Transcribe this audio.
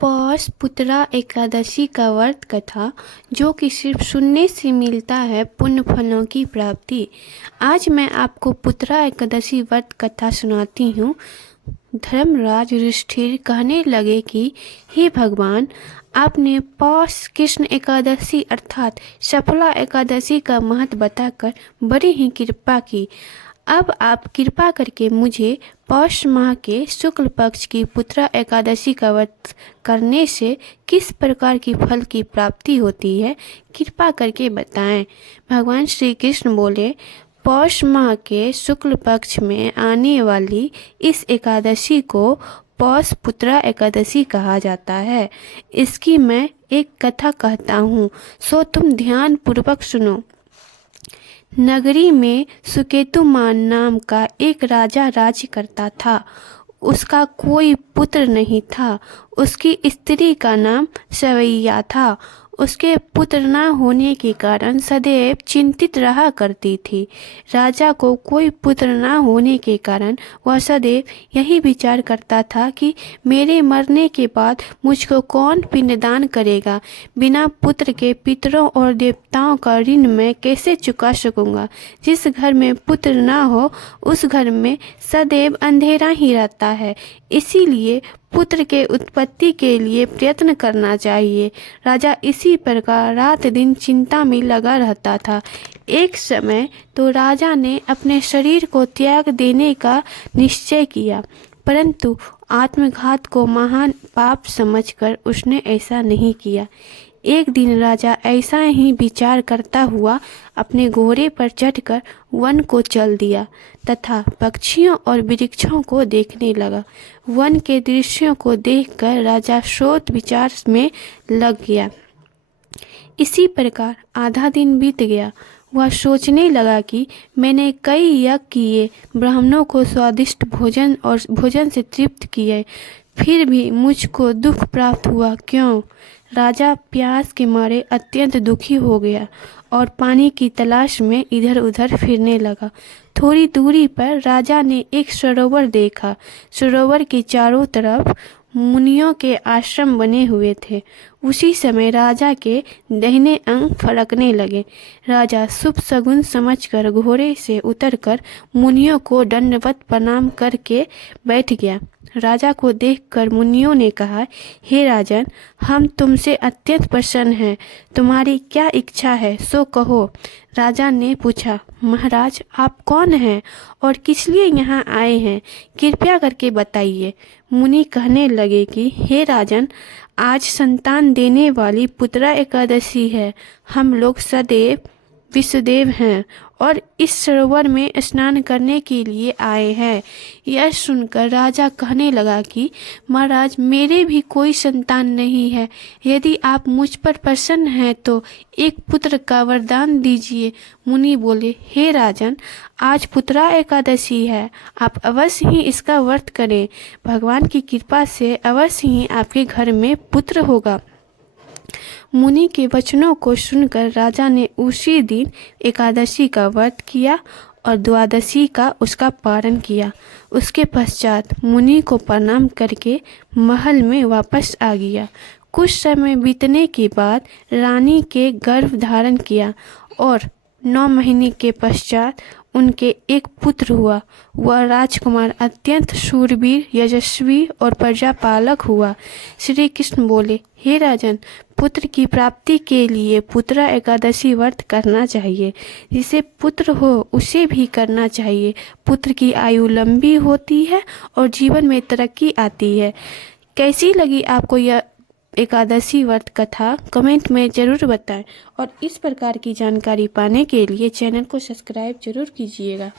पौष पुत्रा एकादशी का व्रत कथा जो कि सिर्फ सुनने से मिलता है पुण्य फलों की प्राप्ति। आज मैं आपको पुत्रा एकादशी व्रत कथा सुनाती हूँ। धर्मराज युधिष्ठिर कहने लगे कि हे भगवान, आपने पौष कृष्ण एकादशी अर्थात सफला एकादशी का महत्व बताकर बड़ी ही कृपा की। अब आप कृपा करके मुझे पौष माह के शुक्ल पक्ष की पुत्रा एकादशी का व्रत करने से किस प्रकार की फल की प्राप्ति होती है, कृपा करके बताएं। भगवान श्री कृष्ण बोले, पौष माह के शुक्ल पक्ष में आने वाली इस एकादशी को पौष पुत्रा एकादशी कहा जाता है। इसकी मैं एक कथा कहता हूँ, सो तुम ध्यान पूर्वक सुनो। नगरी में सुकेतुमान नाम का एक राजा राज्य करता था। उसका कोई पुत्र नहीं था। उसकी स्त्री का नाम सवैया था। उसके पुत्र न होने के कारण सदैव चिंतित रहा करती थी। राजा को कोई पुत्र न होने के कारण वह सदैव यही विचार करता था कि मेरे मरने के बाद मुझको कौन पिंडदान करेगा। बिना पुत्र के पितरों और देवताओं का ऋण मैं कैसे चुका सकूंगा। जिस घर में पुत्र न हो उस घर में सदैव अंधेरा ही रहता है। इसीलिए पुत्र के उत्पत्ति के लिए प्रयत्न करना चाहिए। राजा इसी प्रकार रात दिन चिंता में लगा रहता था। एक समय तो राजा ने अपने शरीर को त्याग देने का निश्चय किया, परंतु आत्मघात को महान पाप समझकर उसने ऐसा नहीं किया। एक दिन राजा ऐसा ही विचार करता हुआ अपने घोड़े पर चढ़कर वन को चल दिया तथा पक्षियों और वृक्षों को देखने लगा। वन के दृश्यों को देखकर राजा सोच विचार में लग गया। इसी प्रकार आधा दिन बीत गया। वह सोचने लगा कि मैंने कई यज्ञ किए, ब्राह्मणों को स्वादिष्ट भोजन और भोजन से तृप्त किए, फिर भी मुझको दुख प्राप्त हुआ क्यों। राजा प्यास के मारे अत्यंत दुखी हो गया और पानी की तलाश में इधर उधर फिरने लगा। थोड़ी दूरी पर राजा ने एक सरोवर देखा। सरोवर के चारों तरफ मुनियों के आश्रम बने हुए थे। उसी समय राजा के दाहिने अंग फड़कने लगे। राजा शुभ शगुन समझकर घोड़े से उतरकर मुनियों को दंडवत प्रणाम करके बैठ गया। राजा को देखकर मुनियों ने कहा, हे राजन, हम तुमसे अत्यंत प्रसन्न हैं। तुम्हारी क्या इच्छा है सो कहो। राजा ने पूछा, महाराज, आप कौन हैं और किस लिए यहाँ आए हैं, कृपया करके बताइए। मुनि कहने लगे कि हे राजन, आज संतान देने वाली पुत्रा एकादशी है। हम लोग सदैव विश्वदेव हैं और इस सरोवर में स्नान करने के लिए आए हैं। यह सुनकर राजा कहने लगा कि महाराज, मेरे भी कोई संतान नहीं है। यदि आप मुझ पर प्रसन्न हैं तो एक पुत्र का वरदान दीजिए। मुनि बोले, हे राजन, आज पुत्रा एकादशी है, आप अवश्य ही इसका व्रत करें। भगवान की कृपा से अवश्य ही आपके घर में पुत्र होगा। मुनि के वचनों को सुनकर राजा ने उसी दिन एकादशी का व्रत किया और द्वादशी का उसका पारण किया। उसके पश्चात मुनि को प्रणाम करके महल में वापस आ गया। कुछ समय बीतने के बाद रानी के गर्भ धारण किया और 9 महीने के पश्चात उनके एक पुत्र हुआ। वह राजकुमार अत्यंत शूरवीर, यशस्वी और प्रजापालक हुआ। श्री कृष्ण बोले, हे राजन, पुत्र की प्राप्ति के लिए पुत्रा एकादशी व्रत करना चाहिए। जिसे पुत्र हो उसे भी करना चाहिए। पुत्र की आयु लंबी होती है और जीवन में तरक्की आती है। कैसी लगी आपको यह एकादशी व्रत कथा, कमेंट में ज़रूर बताएं और इस प्रकार की जानकारी पाने के लिए चैनल को सब्सक्राइब जरूर कीजिएगा।